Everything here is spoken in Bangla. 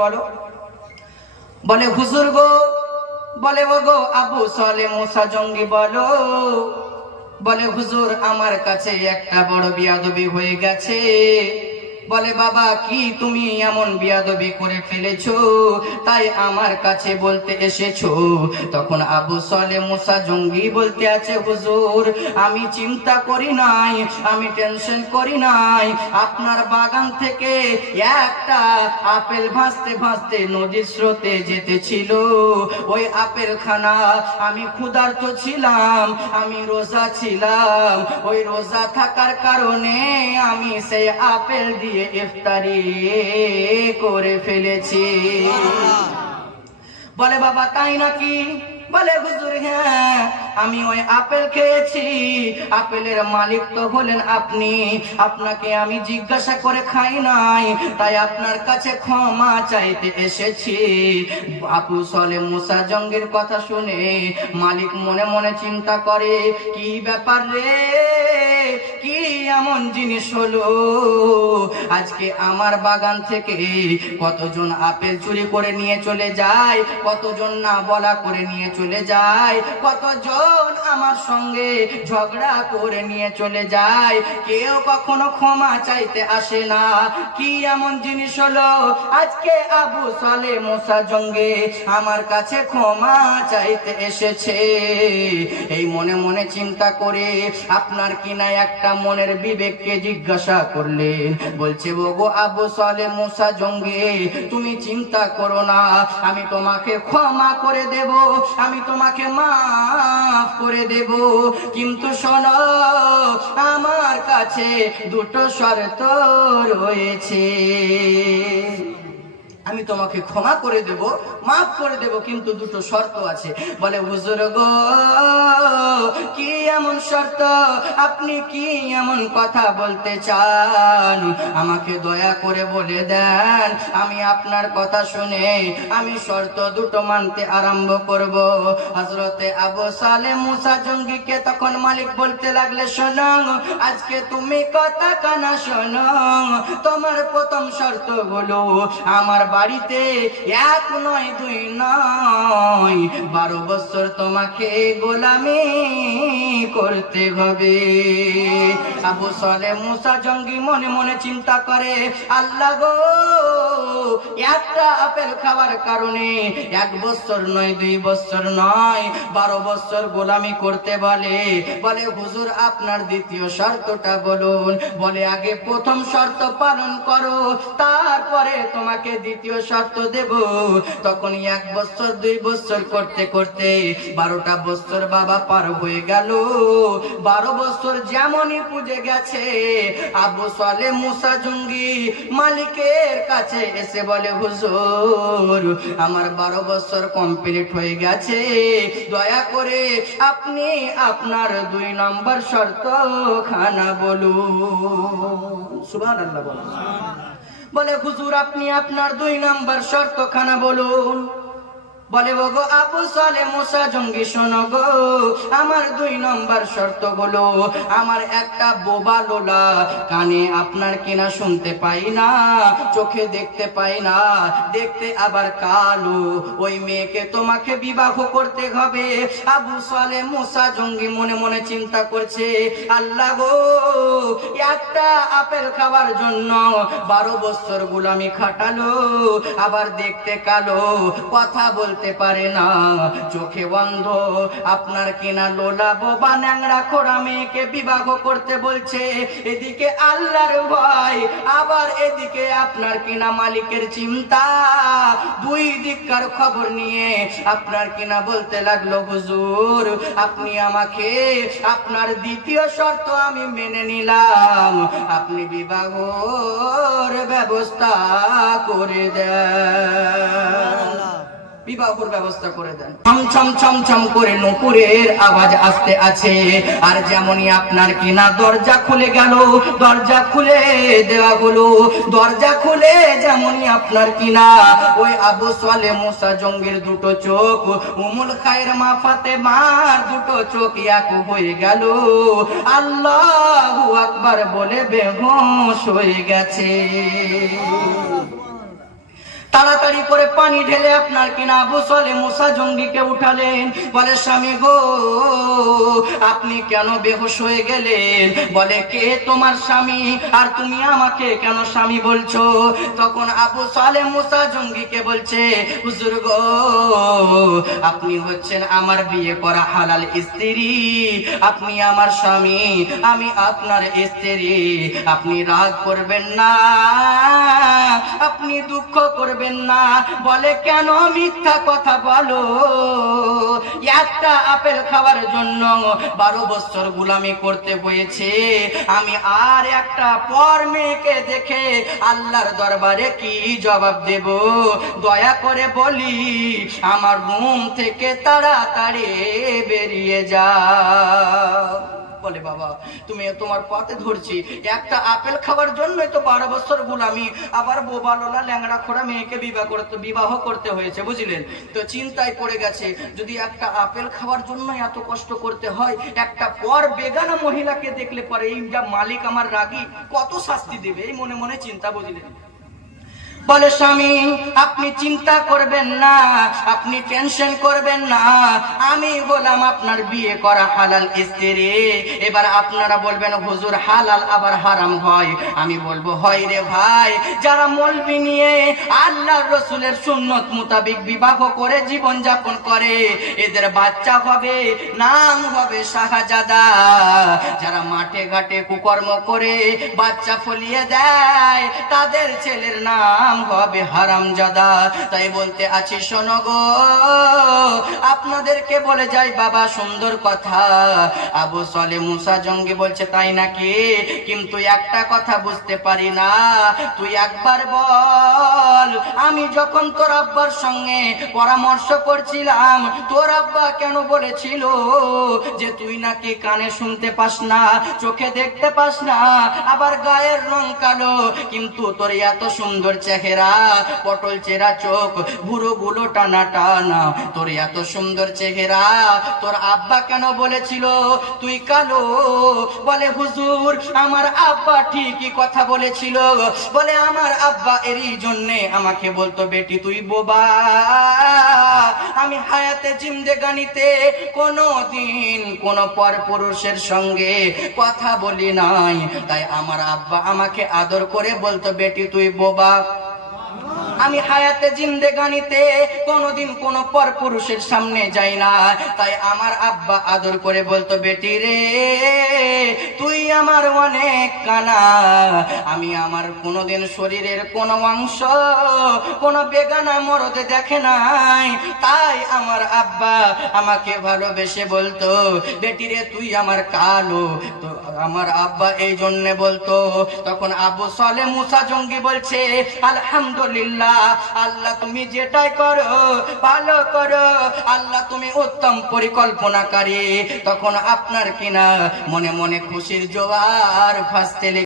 বলো? বলে, হুজুর গো, বলে গো আবু সালে মুসা জঙ্গি বলো। বলে, হুজুর, আমার কাছে একটা বড় বিয়াদবি হয়ে গেছে। বলে, বাবা, কি তুমি এমন বিয়াদবি করে ফেলেছো? তাই আমার কাছে বলতে এসেছ, তখন আবু সালে মুসা জঙ্গি বলতে আছে, হুজুর, আমি চিন্তা করি নাই, আমি টেনশন করি নাই, আপনার বাগান থেকে একটা আপেল ভাসতে ভাসতে নদীর স্রোতে যেতেছিল ওই আপেল খানা আমি ক্ষুধার্ত ছিলাম, আমি রোজা ছিলাম, ওই রোজা থাকার কারণে আমি সেই আপেল দিয়ে ইফতারি করে ফেলেছি। বলে, বাবা, তাই নাকি? বলে, হুজুর হ্যাঁ আমি ওই আপেল খেয়েছি। আপেলের মালিক তো হলেন আপনি। আপনাকে আমি জিজ্ঞাসা করে খাই নাই, তাই আপনার কাছে ক্ষমা চাইতে এসেছি। আপু সলে মুসা জঙ্গের কথা শুনে মালিক মনে মনে চিন্তা করে, কি ব্যাপার রে? কি এমন জিনিস হলো? আজকে আমার বাগান থেকে কতজন আপেল চুরি করে নিয়ে চলে যায়, কতজন না বলা করে নিয়ে চলে যায়, কতজন আমার সঙ্গে ঝগড়া করে নিয়ে চলে যায়, কেউ কখনো ক্ষমা চাইতে আসে না। কি এমন জিনিস হলো? আজকে আবু সালে মোসা জঙ্গে আমার কাছে ক্ষমা চাইতে এসেছে। এই মনে মনে চিন্তা করে, আপনার কিনা একটা মনের বিবেককে জিজ্ঞাসা করলেন বলছে গো আবু সালে মুসা জঙ্গে, তুমি চিন্তা করো না, আমি তোমাকে ক্ষমা করে দেব, আমি তোমাকে মাফ করে দেব। কিন্তু শোনো, আমার কাছে দুটো শর্ত রয়েছে। আমি তোমাকে ক্ষমা করে দেব, মাফ করে দেব, কিন্তু দুটো শর্ত আছে। বলে, হুজুর গো, কি এমন শর্ত? আপনি কি এমন কথা বলতে চান? আমাকে দয়া করে বলে দেন, আমি আপনার কথা শুনে আমি শর্ত দুটো মানতে আরম্ভ করব। হজরতে আবু সালে মুসা জঙ্গিকে তখন মালিক বলতে লাগলে, শোনো, আজকে তুমি কথা কানা শোনো। তোমার প্রথম শর্ত হলো আমার বাড়িতে এক নয়, দুই নয়। বারো বছর তোমাকে গোলামি করতে হবে। আবু সালে মুসা জঙ্গি মনে মনে চিন্তা করে আল্লাহ গো একটা আপেল খাওয়ার কারণে এক বছর নয়, দুই বছর নয়, বারো বছর গোলামি করতে বলে। বলে, হুজুর, আপনার দ্বিতীয় শর্তটা বলুন। বলে, আগে প্রথম শর্ত পালন করো, তারপরে তোমাকে দ্বিতীয় শর্ত দেব। তখন এক বছর, দুই বছর করতে করতে বারোটা বছর বাবা পার হয়ে গেল। বারো বছর যেমনই পুজে গেছে, আবু সালে মুসা জঙ্গি মালিকের কাছে এসে বলে, হুজুর, আমার বারো বছর কমপ্লিট হয়ে গেছে। দয়া করে আপনি আপনার দুই নম্বর শর্ত খানা বলুন। সুবাহ আল্লাহ বলে, হুজুর, আপনি আপনার দুই নম্বর শর্ত খানা বলুন। বলে গো আবু সালে মুসা জঙ্গি, শোনো গো, আমার দুই নম্বর শর্ত হলো, আমার একটা বোবা লোলা কানে আপনার কিনা শুনতে পাই না, চোখে দেখতে পাই না, দেখতে আবার কালো। ওই মেয়েকে তোমাকে বিবাহ করতে হবে। আবু সালে মুসা জঙ্গি মনে মনে চিন্তা করছে, আল্লাহ গো, একটা আপেল খাওয়ার জন্য বারো বছর গুলামি খাটালো, আবার দেখতে কালো, কথা বলতে পারে না। চোখে বন্ধ। আপনার কিনা লোলা বোবা ন্যাংরা খোড়া মেয়েকে বিবাহ করতে বলছে। এদিকে আল্লাহর ভয়, আবার এদিকে আপনার কিনা মালিকের চিন্তা। দুই দিককার খবর নিয়ে আপনার কিনা বলতে লাগল, হুজুর, আপনি আমাকে, আপনার দ্বিতীয় শর্ত আমি মেনে নিলাম। আপনি বিবাহর ব্যবস্থা করে দেন। বিবাহর ব্যবস্থা করে দেন। ছম ছম করে নুপুরের আওয়াজ আসতে আছে। আর যেমনই আপনার কিনা দরজা খুলে গেল, দরজা খুলে দেওয়া হলো। দরজা খুলে যেমনই আপনার কিনা, ওই আবু সালে মুসা জঙ্গের দুটো চোখ, উমুল খায়ের মা ফাতে মার দুটো চোখ এক হয়ে গেল। আল্লাহু আকবার বলে বেহুশ হয়ে গেছে। তাড়াতাড়ি করে পানি ঢেলে আপনার কিনা আবু মুসা জঙ্গিকে উঠালেন। বলে, স্বামী গো, আপনি কেন বেহুশ হয়ে গেলেন? বলে, কে তোমার স্বামী? আর তুমি আমাকে কেন স্বামী বলছো? তখন আবু সালে মুসা জঙ্গিকে বলছে, হুজুর গো, আপনি হচ্ছেন আমার বিয়ে করা হালাল স্ত্রী। আপনি আমার স্বামী, আমি আপনার স্ত্রী। আপনি রাগ করবেন না, আপনি দুঃখ করবেন না। বলে, কেন মিথ্যা কথা বলো? একটা আপেল খাওয়ার জন্য বারো বছর গুলামি করতে হয়েছে। আমি আর একটা পর মেয়েকে দেখে আল্লাহর দরবারে কি জবাব দেব? দয়া করে বলি, আমার রুম থেকে তাড়াতাড়ি বেরিয়ে যা বলে, বাবা, তুমি তোমার পথে ধরছি। একটা আপেল খাওয়ার জন্যই তো বারো বছর গুলামি। আবার বোবালোলা ল্যাংড়া খোড়া মেয়েকে বিবাহ করতে বিবাহ করতে হয়েছে, বুঝলেন? তো চিন্তায় পড়ে গেছে, যদি একটা আপেল খাওয়ার জন্য এত কষ্ট করতে হয়, একটা পর বেগানা মহিলাকে দেখলে পরে এই যা মালিক আমার রাগী, কত শাস্তি দেবে? এই মনে মনে চিন্তা, বুঝলেন? বলে, স্বামী, আপনি চিন্তা করবেন না, আপনি টেনশন করবেন না। আমি বললাম, আপনার বিয়ে করা হালাল স্ত্রী। এবার আপনারা বলবেন, হুজুর, হালাল আবার হারাম হয়। আমি বলব, হয় রে ভাই, যারা মলবি নিয়ে আল্লাহ রসুলের সুন্নত মোতাবিক বিবাহ করে জীবন যাপন করে, এদের বাচ্চা হবে, নাম হবে শাহজাদা। যারা মাঠে ঘাটে কুকর্ম করে বাচ্চা ফলিয়ে দেয়, তাদের ছেলের নাম হবে হারামজাদা তাই বলতে আছি, শোনো গো, আপনাদেরকে বলে যাই, বাবা, সুন্দর কথা। আবু সলে মুসা জঙ্গি বলছে, তাই নাকি? কিন্তু একটা কথা বুঝতে পারি না। তুই একবার বল, আমি যখন তোর আব্বার সঙ্গে পরামর্শ করছিলাম, তোর আব্বা কেন বলেছিল যে তুই নাকি কানে শুনতে পাস না, চোখে দেখতে পাস না, আবার গায়ের রং কালো, কিন্তু তোর এত সুন্দর চেহারা পটল চেরা চোখ বুড়ো গুলো টানা টানা। তোর এত সুন্দর চেহারা, তোর আব্বা কেন বলেছিল? তুই কালো, বলে হুজুর, আমার আব্বা ঠিকই কথা বলেছিল। বলে আমার আব্বা এরই জন্যে আমাকে বলতো, বেটি, তুই বোবা। আমি হায়াতে জিন্দেগানিতে কোনো দিন কোন পর পুরুষের সঙ্গে কথা বলি নাই। তাই আমার আব্বা আমাকে আদর করে বলতো, বেটি, তুই বোবা। আমি হায়াতে জিন্দে গানিতে কোনোদিন কোন পর পুরুষের সামনে যাই না। তাই আমার আব্বা আদর করে বলতো, বেটি রে, তুই আমার অনেক কানা। আমি আমার কোনোদিন শরীরের কোনো অংশ, কোনো বেগানা মরদে দেখে নাই। তাই আমার আব্বা আমাকে ভালোবেসে বলতো, বেটি রে, তুই আমার কালো। তো আমার আব্বা এই জন্য বলতো, তখন আবু সলে মুসা জঙ্গি বলছে, আলহামদুলিল্লাহ, আল্লাহ তুমি যেটাই করো, ভালো করো। আল্লাহ তুমি উত্তম পরিকল্পনাকারী। তখন আপনার কিনা মনে মনে খুশির জোয়ার ভাসতে লেগে